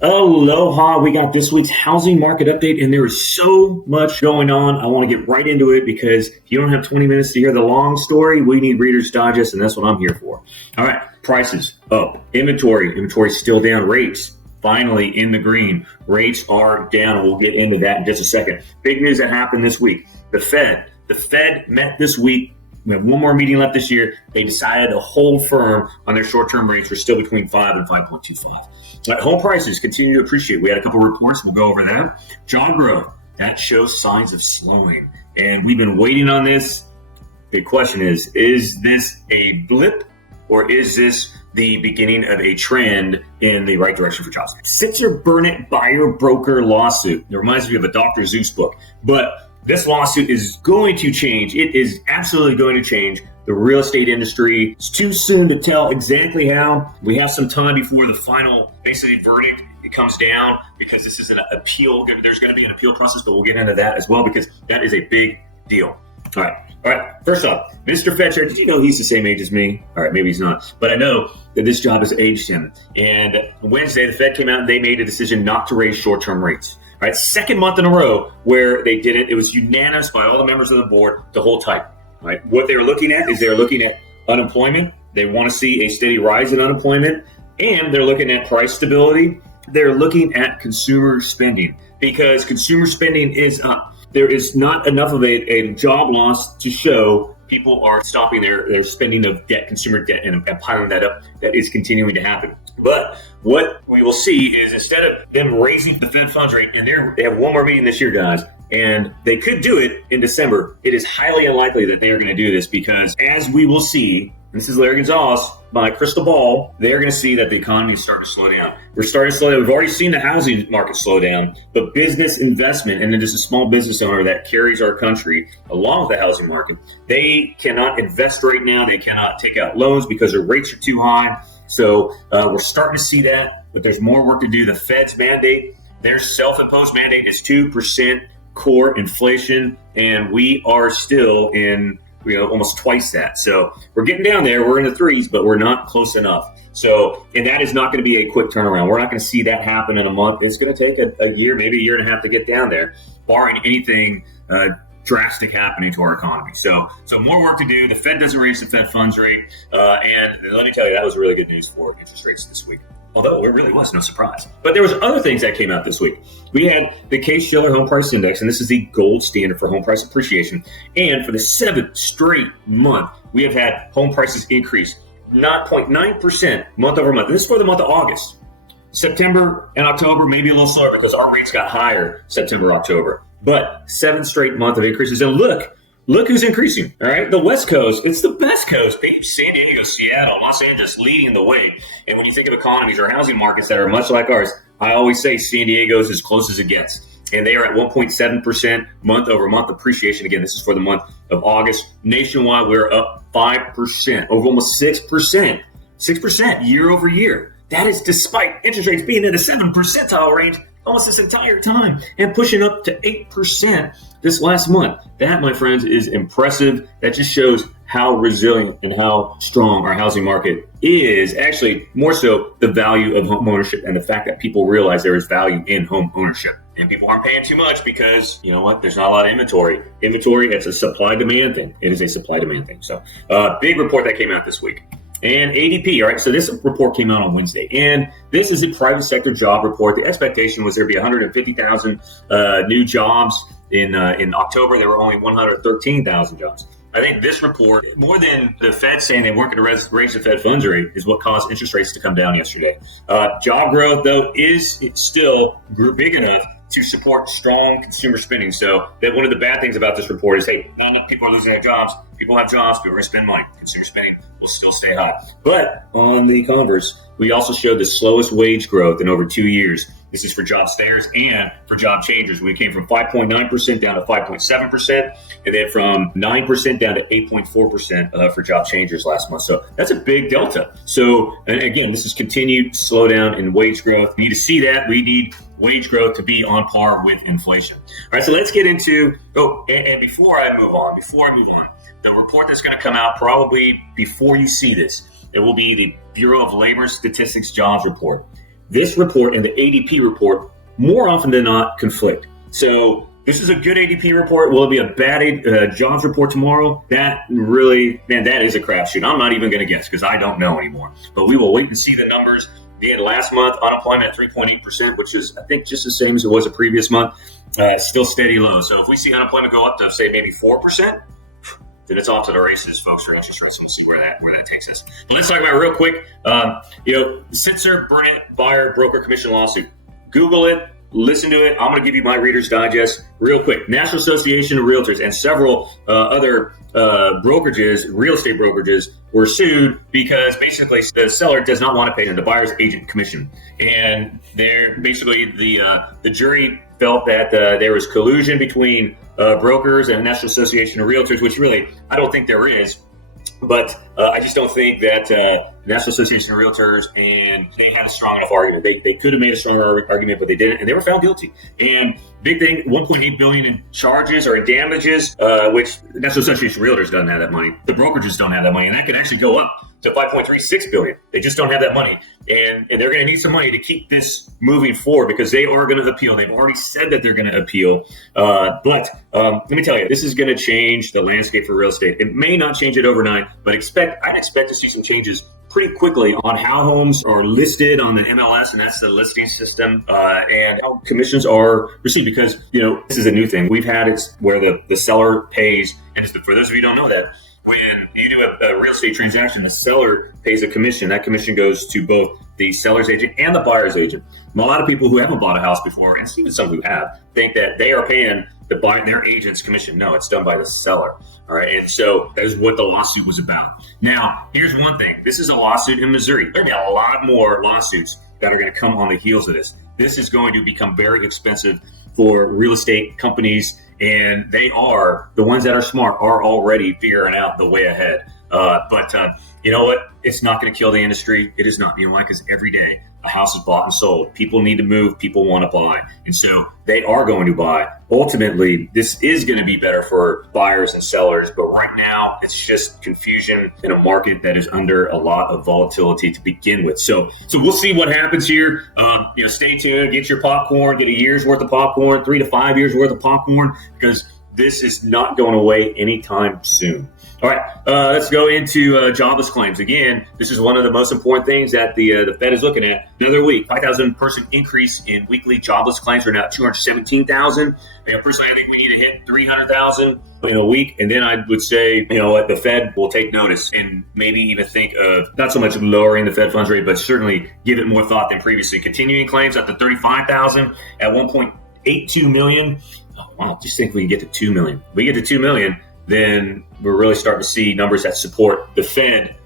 Aloha. We got this week's housing market update, and there is so much going on. I want to get right into it because if you don't have 20 minutes to hear the long story, we need Reader's Digest, and that's what I'm here for. All right, prices up. Inventory still down. Rates finally in the green. Rates are down. We'll get into that in just a second. Big news that happened this week. The Fed met this week. We have one more meeting left this year. They decided to hold firm on their short-term rates. We're still between 5 and 5.25. Home prices continue to appreciate. We had a couple reports. We'll go over them. Job growth, that shows signs of slowing. And we've been waiting on this. The question is this a blip or is this the beginning of a trend in the right direction for jobs? Sitzer-Burnett buyer-broker lawsuit. It reminds me of a Dr. Zeus book. But this lawsuit is going to change. It is absolutely going to change the real estate industry. It's too soon to tell exactly how. We have some time before the final, basically, verdict it comes down because this is an appeal. There's going to be an appeal process, but we'll get into that as well because that is a big deal. All right. First off, Mr. Fed Chair, did you know he's the same age as me? All right, maybe he's not. But I know that this job has aged him. And Wednesday, the Fed came out and they made a decision not to raise short-term rates. All right, second month in a row where they did it. It was unanimous by all the members of the board to hold tight. All right, what they were looking at is they're looking at unemployment. They want to see a steady rise in unemployment, and they're looking at price stability. They're looking at consumer spending because consumer spending is up. There is not enough of a job loss to show people are stopping their spending of debt, consumer debt, and piling that up. That is continuing to happen. But what we will see is instead of them raising the Fed funds rate, and they have one more meeting this year, guys, and they could do it in December, it is highly unlikely that they are going to do this because as we will see, and this is Larry Gonzales, by crystal ball, they're going to see that the economy is starting to slow down. We're starting to slow down. We've already seen the housing market slow down, but business investment, and then just a small business owner that carries our country along with the housing market, they cannot invest right now. They cannot take out loans because their rates are too high. So we're starting to see that, but there's more work to do. The Fed's mandate, their self-imposed mandate is 2% core inflation, and we are still in almost twice that. So we're getting down there. We're in the threes, but we're not close enough. So, and that is not going to be a quick turnaround. We're not going to see that happen in a month. It's going to take a year, maybe a year and a half to get down there, barring anything drastic happening to our economy. So more work to do. The Fed doesn't raise the Fed funds rate. And let me tell you, that was really good news for interest rates this week. Although it really was no surprise. But there was other things that came out this week. We had the Case-Shiller Home Price Index, and this is the gold standard for home price appreciation. And for the 7th straight month, we have had home prices increase 0.9% month over month. And this is for the month of August. September and October may be a little slower because our rates got higher September, October. But 7th straight month of increases. And look who's increasing, all right? The West Coast, it's the best coast. San Diego, Seattle, Los Angeles leading the way. And when you think of economies or housing markets that are much like ours, I always say San Diego's as close as it gets. And they are at 1.7% month over month appreciation. Again, this is for the month of August. Nationwide, we're up 5%, over almost 6%. 6% year over year. That is despite interest rates being in the 7th percentile range almost this entire time and pushing up to 8% this last month. That, my friends, is impressive. That just shows how resilient and how strong our housing market is. Actually, more so the value of home ownership and the fact that people realize there is value in home ownership. And people aren't paying too much because, you know what, there's not a lot of inventory. Inventory, it's a supply-demand thing. It is a supply-demand thing. So, big report that came out this week. And ADP, all right, so this report came out on Wednesday, and this is a private sector job report. The expectation was there'd be 150,000 new jobs. In October, there were only 113,000 jobs. I think this report, more than the Fed saying they weren't going to raise the Fed funds rate, is what caused interest rates to come down yesterday. Job growth, though, it's still big enough to support strong consumer spending. So that one of the bad things about this report is, hey, not enough people are losing their jobs. People have jobs. People are going to spend money. Consumer spending will still stay high. But on the converse, we also showed the slowest wage growth in over 2 years. This is for job stayers and for job changers. We came from 5.9% down to 5.7%, and then from 9% down to 8.4% for job changers last month. So that's a big delta. So, and again, this is continued slowdown in wage growth. We need to see that. We need wage growth to be on par with inflation. All right, so let's get into, and before I move on, the report that's going to come out probably before you see this, it will be the Bureau of Labor Statistics Jobs Report. this report and the ADP report more often than not conflict. So this is a good ADP report. Will it be a bad jobs report tomorrow? That really, man, that is a crapshoot. I'm not even going to guess because I don't know anymore. But we will wait and see the numbers. The end last month, unemployment at 3.8%, which is, I think, just the same as it was the previous month. Still steady low. So if we see unemployment go up to, say, maybe 4%, then it's off to the races, folks, for interest rates. We'll see where that takes us. But let's talk about real quick, Sitzer-Burnett buyer broker commission lawsuit. Google it. Listen to it. I'm going to give you my Reader's Digest real quick. National Association of Realtors and several other brokerages, real estate brokerages, were sued because basically the seller does not want to pay the buyer's agent commission. And they're basically the jury felt that there was collusion between brokers and National Association of Realtors, which really I don't think there is. But I just don't think that National Association of Realtors and they had a strong enough argument. They could have made a stronger argument, but they didn't, and they were found guilty. And big thing, $1.8 billion in charges or in damages, which the National Association of Realtors doesn't have that money. The brokerages don't have that money, and that could actually go up to $5.36 billion. They just don't have that money, and they're going to need some money to keep this moving forward because they are going to appeal. They've already said that they're going to appeal. But let me tell you, this is going to change the landscape for real estate. It may not change it overnight, but I'd expect to see some changes pretty quickly on how homes are listed on the MLS, and that's the listing system, and how commissions are received. Because, this is a new thing. We've had it where the seller pays, and for those of you who don't know that, when you do a real estate transaction, the seller pays a commission. That commission goes to both the seller's agent and the buyer's agent. A lot of people who haven't bought a house before, and even some who have, think that they are paying their agent's commission. No, it's done by the seller. All right, and so that is what the lawsuit was about. Now, here's one thing. This is a lawsuit in Missouri. There'll be a lot more lawsuits that are going to come on the heels of this. This is going to become very expensive for real estate companies, and they are, the ones that are smart, are already figuring out the way ahead. But you know what? It's not going to kill the industry. It is not. You know why? Because every day a house is bought and sold. People need to move. People want to buy. And so they are going to buy. Ultimately, this is going to be better for buyers and sellers. But right now, it's just confusion in a market that is under a lot of volatility to begin with. So we'll see what happens here. Stay tuned. Get your popcorn. Get a year's worth of popcorn, 3 to 5 years worth of popcorn, because this is not going away anytime soon. All right, let's go into jobless claims. Again, this is one of the most important things that the Fed is looking at. Another week, 5,000 person increase in weekly jobless claims. We're now at 217,000. Personally, I think we need to hit 300,000 in a week. And then I would say, the Fed will take notice and maybe even think of not so much lowering the Fed funds rate, but certainly give it more thought than previously. Continuing claims up to 35,000 at 1.82 million. Oh, wow, just think we can get to 2 million. If we get to 2 million, then we're really starting to see numbers that support the Fed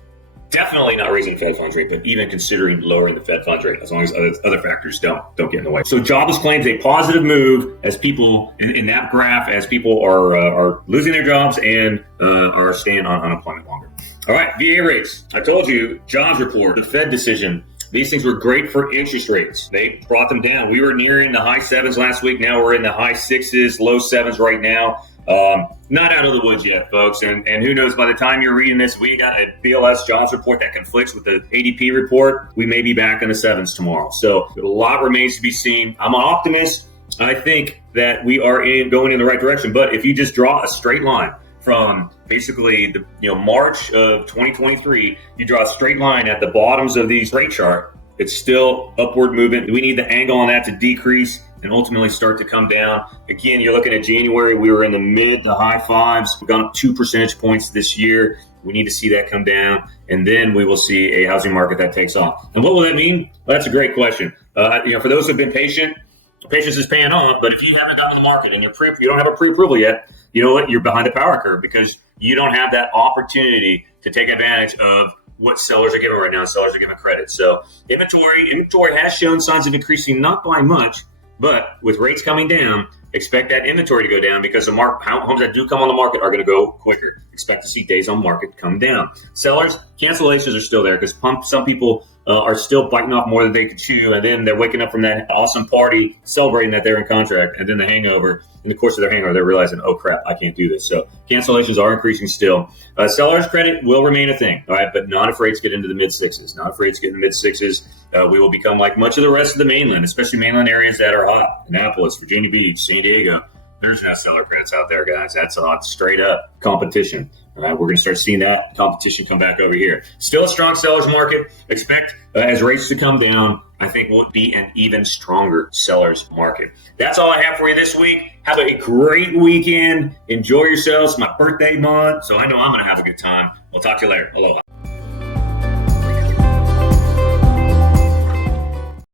definitely not raising the Fed funds rate, but even considering lowering the Fed funds rate, as long as other factors don't get in the way. So jobless claims, a positive move as people in that graph, as people are losing their jobs and are staying on unemployment longer. All right, VA rates. I told you, jobs report, the Fed decision. These things were great for interest rates. They brought them down. We were nearing the high sevens last week. Now we're in the high sixes, low sevens right now. Not out of the woods yet, folks. And who knows, by the time you're reading this, we got a BLS jobs report that conflicts with the ADP report. We may be back in the sevens tomorrow. So a lot remains to be seen. I'm an optimist. I think that we are going in the right direction. But if you just draw a straight line from basically the March of 2023, you draw a straight line at the bottoms of these rate chart, it's still upward movement. We need the angle on that to decrease and ultimately start to come down. Again, you're looking at January, we were in the mid to high fives. We've gone up 2 percentage points this year. We need to see that come down, and then we will see a housing market that takes off. And what will that mean? Well, that's a great question. For those who have been patient, patience is paying off. But if you haven't gotten to the market and you don't have a pre-approval yet, you know what? You're behind the power curve because you don't have that opportunity to take advantage of what sellers are giving right now. Sellers are giving credit. So inventory has shown signs of increasing, not by much, but with rates coming down, expect that inventory to go down because the homes that do come on the market are going to go quicker. expect to see days on market come down. Sellers, cancellations are still there because some people are still biting off more than they can chew, and then they're waking up from that awesome party celebrating that they're in contract, and then the hangover, in the course of their hangover, they're realizing, oh crap, I can't do this. So cancellations are increasing still. Sellers credit will remain a thing, all right, but not afraid to get into the mid sixes. Not afraid to get in the mid sixes. We will become like much of the rest of the mainland, especially mainland areas that are hot. Annapolis, Virginia Beach, San Diego. There's no seller credits out there, guys. That's straight up competition. All right, we're going to start seeing that competition come back over here. Still a strong seller's market. Expect as rates to come down, I think will be an even stronger seller's market. That's all I have for you this week. Have a great weekend. Enjoy yourselves. It's my birthday month, so I know I'm going to have a good time. We'll talk to you later. Aloha.